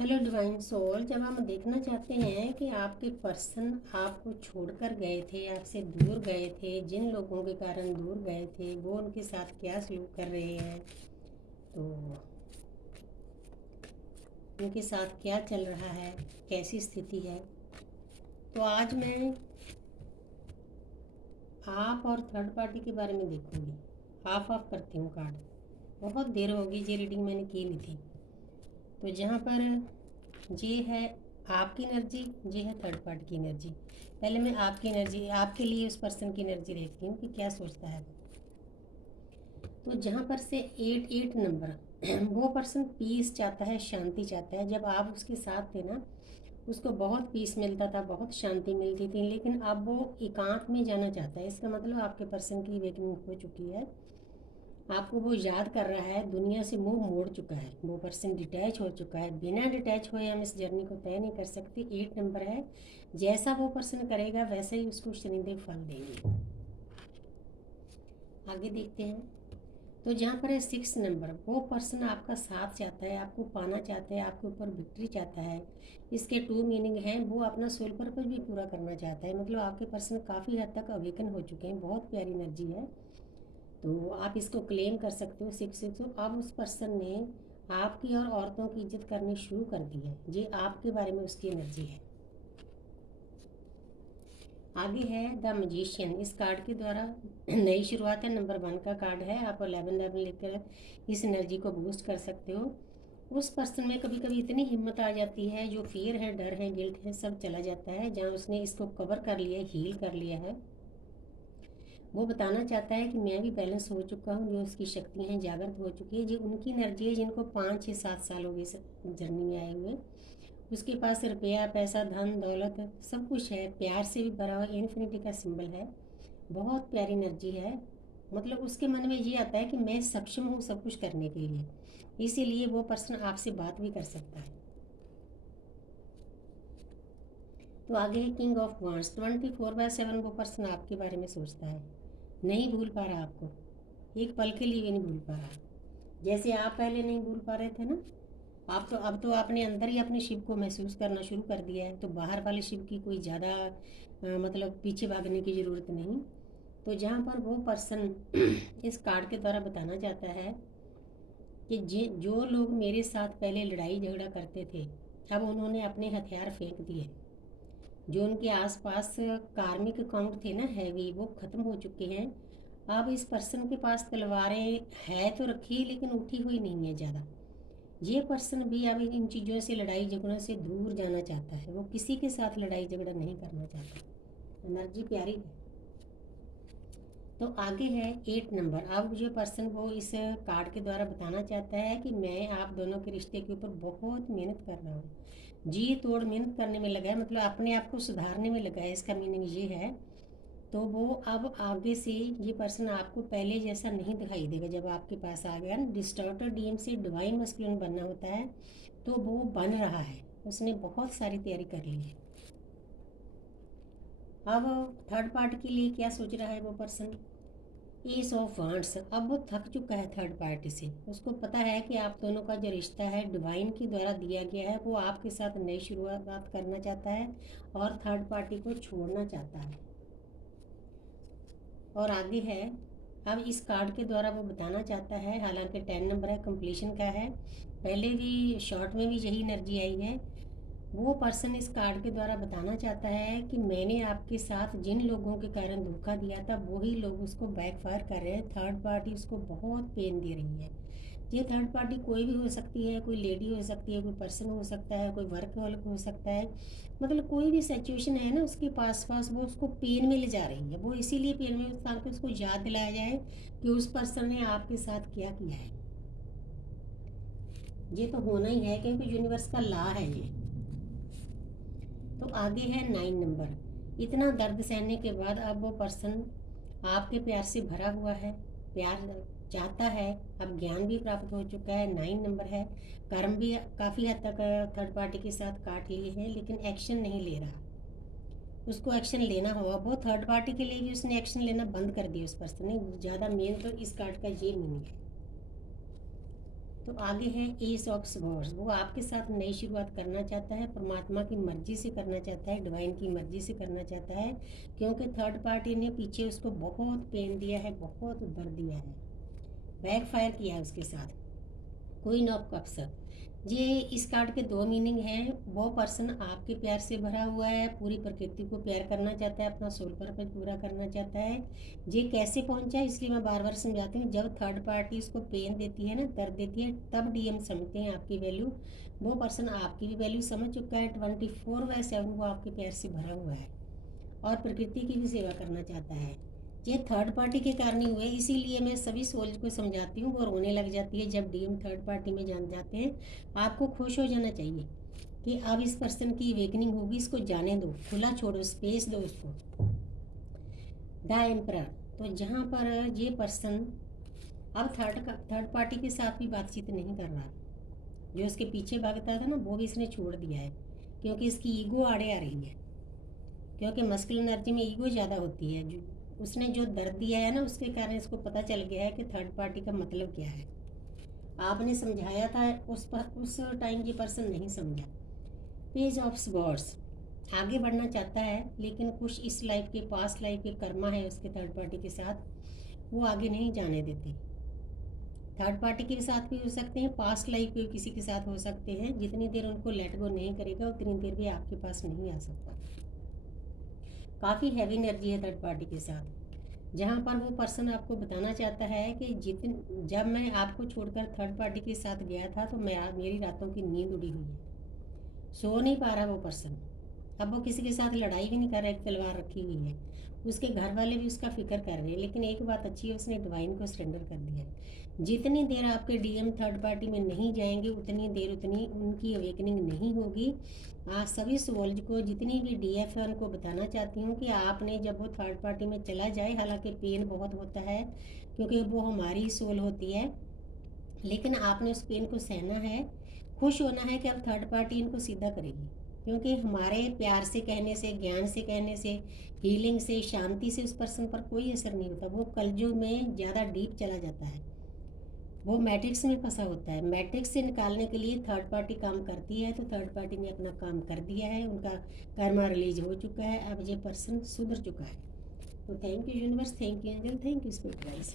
Hello divine soul. जब हम देखना चाहते हैं कि आपके पर्सन आपको छोड़कर गए थे, आपसे दूर गए थे, जिन लोगों के कारण दूर गए थे वो उनके साथ क्या सलूक कर रहे हैं, तो उनके साथ क्या चल रहा है, कैसी स्थिति है। तो आज मैं आप और थर्ड पार्टी के बारे में देखूंगी। हाफ ऑफ करती हूँ कार्ड। बहुत देर होगी, ये रीडिंग मैंने की नहीं थी। तो जहाँ पर ये है आपकी एनर्जी, ये है थर्ड पार्टी की एनर्जी। पहले मैं आपकी एनर्जी, आपके लिए उस पर्सन की एनर्जी देखती हूँ कि क्या सोचता है। तो जहाँ पर से 8 नंबर वो पर्सन पीस चाहता है, शांति चाहता है। जब आप उसके साथ थे ना, उसको बहुत पीस मिलता था, बहुत शांति मिलती थी, लेकिन अब वो एकांत में जाना चाहता है। इसका मतलब आपके पर्सन की वेकनिंग हो चुकी है। आपको वो याद कर रहा है, दुनिया से मुंह मोड़ चुका है, वो पर्सन डिटैच हो चुका है। बिना डिटैच हुए हम इस जर्नी को तय नहीं कर सकते। 8 नंबर है, जैसा वो पर्सन करेगा वैसे ही उसको शनिदेव फल देंगे। आगे देखते हैं। तो जहाँ पर है 6 नंबर, वो पर्सन आपका साथ चाहता है, आपको पाना चाहता है, आपके ऊपर विक्ट्री चाहता है। इसके 2 मीनिंग हैं। वो अपना सोल पर्पज भी पूरा करना चाहता है। मतलब आपके पर्सन काफ़ी हद तक अवेकन हो चुके हैं। बहुत प्यारी एनर्जी है, तो आप इसको क्लेम कर सकते हो। 6 अब उस पर्सन ने आपकी और औरतों की इज्जत करनी शुरू कर दी है। ये आपके बारे में उसकी एनर्जी है। आगे है द मैजिशियन। इस कार्ड के द्वारा नई शुरुआत है। नंबर 1 का कार्ड है। आप 11 लेकर इस एनर्जी को बूस्ट कर सकते हो। उस पर्सन में कभी कभी इतनी हिम्मत आ जाती है, जो फियर है, डर है, गिल्ट है, सब चला जाता है। जहाँ उसने इसको कवर कर लिया है, हील कर लिया है, वो बताना चाहता है कि मैं भी बैलेंस हो चुका हूँ। जो उसकी शक्तियाँ हैं जागृत हो चुकी है। जो उनकी एनर्जी है, जिनको 5 6 7 साल हो गए जर्नी में आए हुए। उसके पास रुपया, पैसा, धन दौलत सब कुछ है, प्यार से भी भरा हुआ, इन्फिनिटी का सिंबल है। बहुत प्यारी एनर्जी है। मतलब उसके मन में ये आता है कि मैं सक्षम हूँ सब कुछ करने के लिए। इसीलिए वो पर्सन आपसे बात भी कर सकता है। तो आगे है किंग ऑफ वांड्स। 24/7 वो पर्सन आपके बारे में सोचता है, नहीं भूल पा रहा आपको, एक पल के लिए भी नहीं भूल पा रहा। जैसे आप पहले नहीं भूल पा रहे थे ना, आप तो अब तो आपने अंदर ही अपने शिव को महसूस करना शुरू कर दिया है। तो बाहर वाले शिव की कोई ज़्यादा मतलब पीछे भागने की ज़रूरत नहीं। तो जहाँ पर वो पर्सन इस कार्ड के द्वारा बताना चाहता है कि जो लोग मेरे साथ पहले लड़ाई झगड़ा करते थे, अब उन्होंने अपने हथियार फेंक दिए। जो उनके आसपास कार्मिक अकाउंट थे ना हैवी, वो ख़त्म हो चुके हैं। अब इस पर्सन के पास तलवारें है तो रखी, लेकिन उठी हुई नहीं है ज़्यादा। ये पर्सन भी अब इन चीज़ों से, लड़ाई झगड़ों से दूर जाना चाहता है। वो किसी के साथ लड़ाई झगड़ा नहीं करना चाहता। एनर्जी प्यारी है। तो आगे है 8 नंबर। अब जो पर्सन वो इस कार्ड के द्वारा बताना चाहता है कि मैं आप दोनों के रिश्ते के ऊपर बहुत मेहनत कर रहा हूँ, जी तोड़ मेहनत करने में लगा है। मतलब अपने आप को सुधारने में लगा है, इसका मीनिंग ये है। तो वो अब आगे से ये पर्सन आपको पहले जैसा नहीं दिखाई देगा। जब आपके पास आ गया ना, डिस्टॉर्टर डीएम से डिवाइन मस्कुलिन बनना होता है, तो वो बन रहा है। उसने बहुत सारी तैयारी कर ली है। अब थर्ड पार्टी के लिए क्या सोच रहा है वो पर्सन, एस ऑफ वांड्स। अब वो थक चुका है थर्ड पार्टी से। उसको पता है कि आप दोनों का जो रिश्ता है डिवाइन के द्वारा दिया गया है। वो आपके साथ नई शुरुआत करना चाहता है और थर्ड पार्टी को छोड़ना चाहता है। और आगे है, अब इस कार्ड के द्वारा वो बताना चाहता है, हालांकि 10 नंबर है, कंप्लीशन का है, पहले भी शॉर्ट में भी यही एनर्जी आई है। वो पर्सन इस कार्ड के द्वारा बताना चाहता है कि मैंने आपके साथ जिन लोगों के कारण धोखा दिया था, वही लोग उसको बैकफायर कर रहे हैं। थर्ड पार्टी उसको बहुत पेन दे रही है। ये थर्ड पार्टी कोई भी हो सकती है, कोई लेडी हो सकती है, कोई पर्सन हो सकता है, कोई वर्क वालक हो सकता है। मतलब कोई भी सिचुएशन है ना उसके पास पास, वो उसको पेन में ले जा रही है। वो इसीलिए पेन में, ताकि उसको याद दिलाया जाए कि उस पर्सन ने आपके साथ क्या किया है। ये तो होना ही है, क्योंकि यूनिवर्स का लॉ है ये। तो आगे है 9 नंबर। इतना दर्द सहने के बाद अब वो पर्सन आपके प्यार से भरा हुआ है, प्यार चाहता है। अब ज्ञान भी प्राप्त हो चुका है। 9 नंबर है। कर्म भी काफ़ी हद तक थर्ड पार्टी के साथ काट लिए हैं, लेकिन एक्शन नहीं ले रहा। उसको एक्शन लेना होगा। वो थर्ड पार्टी के लिए भी उसने एक्शन लेना बंद कर दिया उस पर्सन ने। ज़्यादा मेन तो इस कार्ड का ये मीनिंग है। तो आगे है एस ऑफ स्वॉर्ड्स। वो आपके साथ नई शुरुआत करना चाहता है, परमात्मा की मर्जी से करना चाहता है, डिवाइन की मर्जी से करना चाहता है, क्योंकि थर्ड पार्टी ने पीछे उसको बहुत पेन दिया है, बहुत दर्द दिया है, बैक फायर किया है उसके साथ। क्वीन ऑफ कप्स, ये इस कार्ड के दो मीनिंग हैं। वो पर्सन आपके प्यार से भरा हुआ है, पूरी प्रकृति को प्यार करना चाहता है, अपना सोल पर्पज पूरा करना चाहता है। ये कैसे पहुंचा है, इसलिए मैं बार बार समझाती हूँ। जब थर्ड पार्टी उसको पेन देती है ना, दर्द देती है, तब डीएम समझते हैं आपकी वैल्यू। वो पर्सन आपकी भी वैल्यू समझ चुका है। 24/7 वो आपके प्यार से भरा हुआ है और प्रकृति की भी सेवा करना चाहता है। ये थर्ड पार्टी के कारण ही हुए, इसीलिए मैं सभी सोल्स को समझाती हूँ। वो रोने लग जाती है जब डीएम थर्ड पार्टी में जान जाते हैं। आपको खुश हो जाना चाहिए कि अब इस पर्सन की अवेकनिंग होगी, इसको जाने दो, खुला छोड़ो, स्पेस दो उसको। द एम्परर, तो जहाँ पर ये पर्सन अब थर्ड पार्टी के साथ भी बातचीत नहीं कर रहा, जो उसके पीछे भागता था ना, वो भी इसने छोड़ दिया है, क्योंकि इसकी ईगो आड़े आ रही है। क्योंकि मस्कुलिन एनर्जी में ईगो ज़्यादा होती है। जो उसने जो दर्द दिया है ना, उसके कारण इसको पता चल गया है कि थर्ड पार्टी का मतलब क्या है। आपने समझाया था उस टाइम ये पर्सन नहीं समझा। पेज ऑफ स्वॉर्ड्स, आगे बढ़ना चाहता है, लेकिन कुछ इस लाइफ के पास्ट लाइफ के कर्मा है उसके थर्ड पार्टी के साथ, वो आगे नहीं जाने देते। थर्ड पार्टी के साथ भी हो सकते हैं, पास्ट लाइफ के किसी के साथ हो सकते हैं। जितनी देर उनको लेट गो नहीं करेगा, उतनी देर भी आपके पास नहीं आ सकता। काफ़ी हैवी एनर्जी है थर्ड पार्टी के साथ, जहाँ पर वो पर्सन आपको बताना चाहता है कि जब मैं आपको छोड़कर थर्ड पार्टी के साथ गया था तो मेरी रातों की नींद उड़ी हुई है, सो नहीं पा रहा वो पर्सन। अब वो किसी के साथ लड़ाई भी नहीं कर रहा, एक तलवार रखी हुई है। उसके घर वाले भी उसका फिक्र कर रहे हैं, लेकिन एक बात अच्छी है, उसने डिवाइन को सरेंडर कर दिया है। जितनी देर आपके डीएम थर्ड पार्टी में नहीं जाएंगे, उतनी देर उतनी उनकी अवेकनिंग नहीं होगी। आज सभी सोल्ज को, जितनी भी डीएफ है, उनको बताना चाहती हूँ कि आपने जब वो थर्ड पार्टी में चला जाए, हालांकि पेन बहुत होता है क्योंकि वो हमारी सोल होती है, लेकिन आपने उस पेन को सहना है। खुश होना है कि अब थर्ड पार्टी इनको सीधा करेगी, क्योंकि हमारे प्यार से कहने से, ज्ञान से कहने से, हीलिंग से, शांति से उस पर्सन पर कोई असर नहीं होता। वो कलयुग में ज़्यादा डीप चला जाता है, वो मैट्रिक्स में फंसा होता है। मैट्रिक्स से निकालने के लिए थर्ड पार्टी काम करती है, तो थर्ड पार्टी ने अपना काम कर दिया है, उनका कर्मा रिलीज हो चुका है, अब ये पर्सन सुधर चुका है। तो thank you universe, thank you angel, thank you spirit guys.